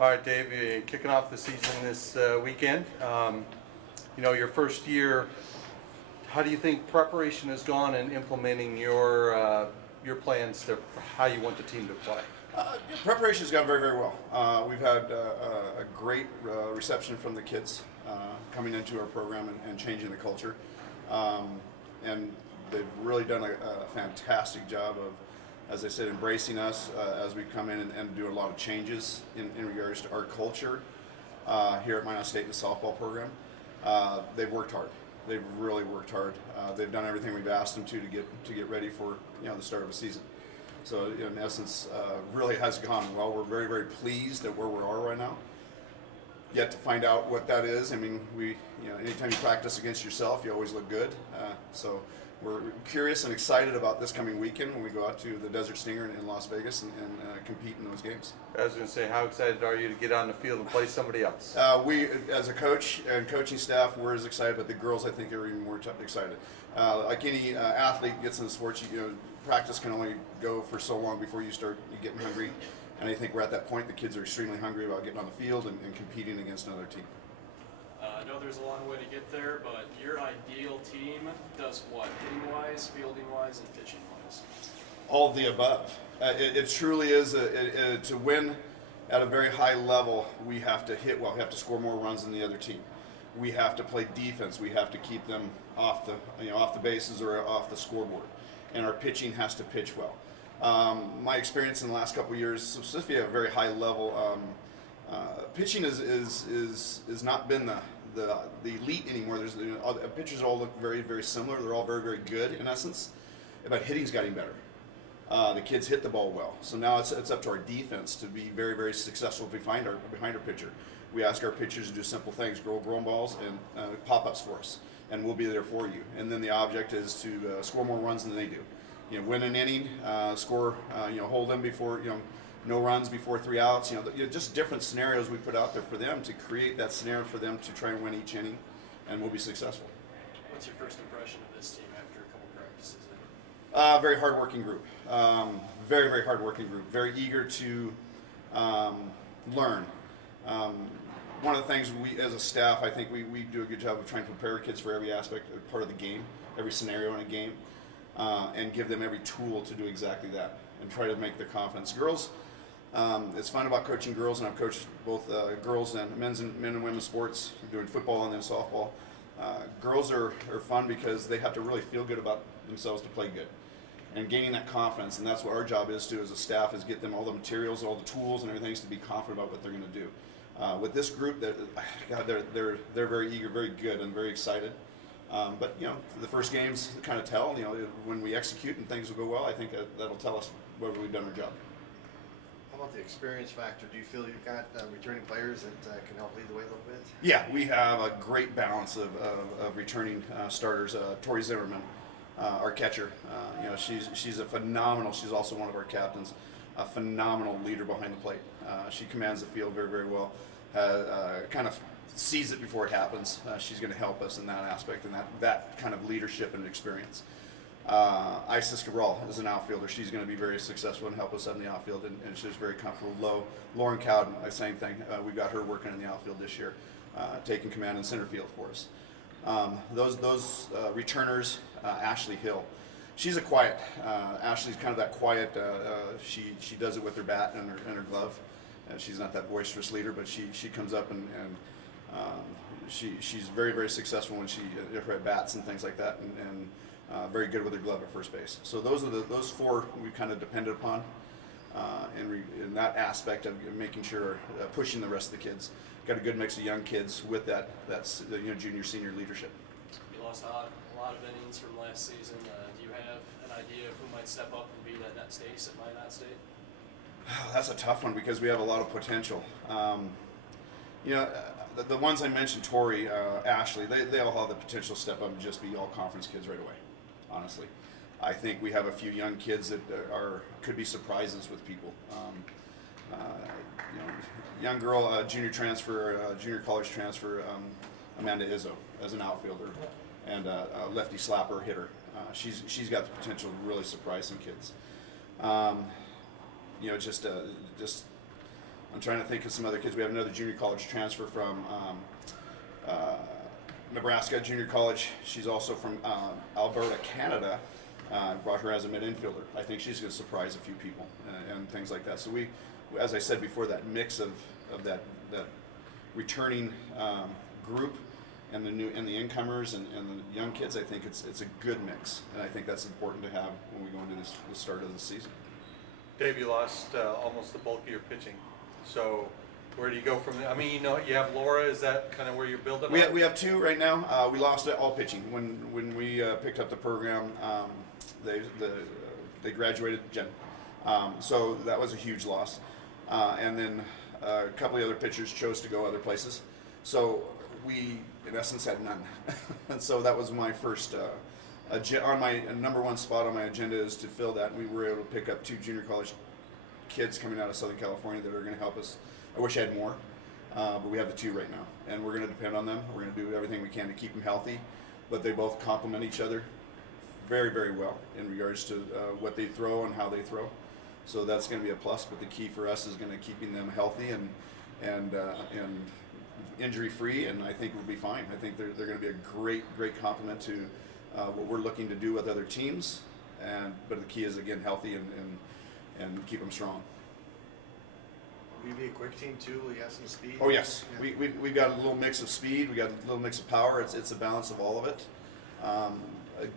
All right, Dave, you're kicking off the season this weekend. Your first year. How do you think preparation has gone in implementing your plans to how you want the team to play? Preparation's gone very, very well. We've had a great reception from the kids coming into our program and changing the culture. And they've really done a fantastic job of, as I said, embracing us as we come in and do a lot of changes in regards to our culture here at Minot State in the softball program. They've worked hard. They've really worked hard. They've done everything we've asked them to get ready for the start of the season. So in essence, really has gone well. We're very, very pleased at where we are right now. Yet to find out what that is. I mean, anytime you practice against yourself, you always look good. So we're curious and excited about this coming weekend when we go out to the Desert Stinger in Las Vegas and compete in those games. I was going to say, how excited are you to get on the field and play somebody else? We, as a coach and coaching staff, we're as excited, but the girls, I think, are even more excited. Like any athlete gets into sports, practice can only go for so long before you start getting hungry. And I think we're at that point. The kids are extremely hungry about getting on the field and competing against another team. I know there's a long way to get there, but your ideal team does what? Hitting-wise, fielding-wise, and pitching-wise? All of the above. It truly is to win at a very high level. We have to hit well. We have to score more runs than the other team. We have to play defense. We have to keep them off the bases or off the scoreboard, and our pitching has to pitch well. My experience in the last couple of years, specifically at a very high level, pitching is not been the elite anymore. There's pitchers all look very, very similar. They're all very, very good in essence, but hitting's getting better. The kids hit the ball well, so now it's up to our defense to be very, very successful behind our pitcher. We ask our pitchers to do simple things: ground balls and pop-ups for us, and we'll be there for you. And then the object is to score more runs than they do. Win an inning, score, hold them before, no runs before 3 outs. Just different scenarios we put out there for them to create that scenario for them to try and win each inning, and we'll be successful. What's your first impression of this team after a couple practices in? Very hardworking group. Very, very hardworking group. Very eager to learn. One of the things we, as a staff, I think we do a good job of trying to prepare kids for every aspect, part of the game, every scenario in a game. And give them every tool to do exactly that and try to make their confidence. Girls, it's fun about coaching girls, and I've coached both girls and men and women's sports, doing football and then softball. Girls are fun because they have to really feel good about themselves to play good and gaining that confidence, and that's what our job is to as a staff, is get them all the materials, all the tools and everything to be confident about what they're going to do. With this group, they're very eager, very good, and very excited. But the first games kind of tell. When we execute and things will go well, I think that'll tell us whether we've done our job. How about the experience factor? Do you feel you've got returning players that can help lead the way a little bit? Yeah, we have a great balance of returning starters. Tori Zimmerman, our catcher, she's a phenomenal. She's also one of our captains. A phenomenal leader behind the plate. She commands the field very, very well. Kind of sees it before it happens. She's going to help us in that aspect and that kind of leadership and experience. Isis Cabral is an outfielder. She's going to be very successful and help us out in the outfield, and she's very comfortable. Low. Lauren Cowden, same thing. We got her working in the outfield this year, taking command in center field for us. Those returners, Ashley Hill. She's a quiet. Ashley's kind of that quiet. She does it with her bat and her glove. She's not that boisterous leader, but she comes up and she's very, very successful when her at bats and things like that, and very good with her glove at first base. So those four we kind of depended upon in that aspect of making sure pushing the rest of the kids. Got a good mix of young kids with that junior senior leadership. You lost a lot of innings from last season. Do you have an idea of who might step up and be that next ace at Minot State? That's a tough one because we have a lot of potential. The ones I mentioned, Tori, Ashley, they all have the potential to step up and just be all conference kids right away, honestly. I think we have a few young kids that could be surprises with people. Young girl, junior college transfer, Amanda Izzo as an outfielder, and a lefty slapper hitter. She's got the potential to really surprise some kids. Just I'm trying to think of some other kids. We have another junior college transfer from Nebraska Junior College. She's also from Alberta, Canada. Brought her as a mid-infielder. I think she's going to surprise a few people and things like that. So we, as I said before, that mix of that returning group and the incomers and the young kids, I think it's a good mix, and I think that's important to have when we go into the start of the season. Dave, you lost almost the bulk of your pitching. So where do you go from there? I mean, you know, you have Laura. Is that kind of where you're building? We have two right now. We lost all pitching when we picked up the program. They graduated Jen, so that was a huge loss. And then a couple of other pitchers chose to go other places. So we, in essence, had none. And so that was my first, on my number one spot on my agenda is to fill that. And we were able to pick up two junior college kids coming out of Southern California that are going to help us. I wish I had more, but we have the two right now. And we're going to depend on them. We're going to do everything we can to keep them healthy. But they both complement each other very, very well in regards to what they throw and how they throw. So that's going to be a plus. But the key for us is going to keeping them healthy and injury free, and I think we'll be fine. I think they're going to be a great complement to what we're looking to do with other teams. But the key is again healthy and keep them strong. Will you be a quick team too? Will you have some speed? Oh yes, Yeah. we've got a little mix of speed. We got a little mix of power. It's a balance of all of it.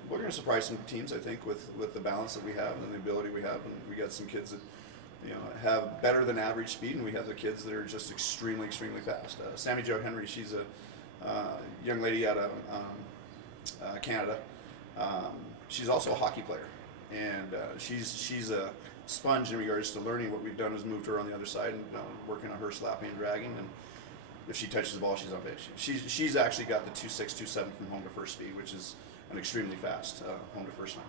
We're going to surprise some teams, I think, with the balance that we have and the ability we have. And we got some kids that have better than average speed, and we have the kids that are just extremely fast. Sammy Jo Henry, she's a young lady out of Canada. She's also a hockey player, and she's a sponge in regards to learning. What we've done is moved her on the other side and working on her slapping and dragging, and if she touches the ball, she's on base. She's actually got the 2.6, 2.7 from home to first speed, which is an extremely fast home to first line.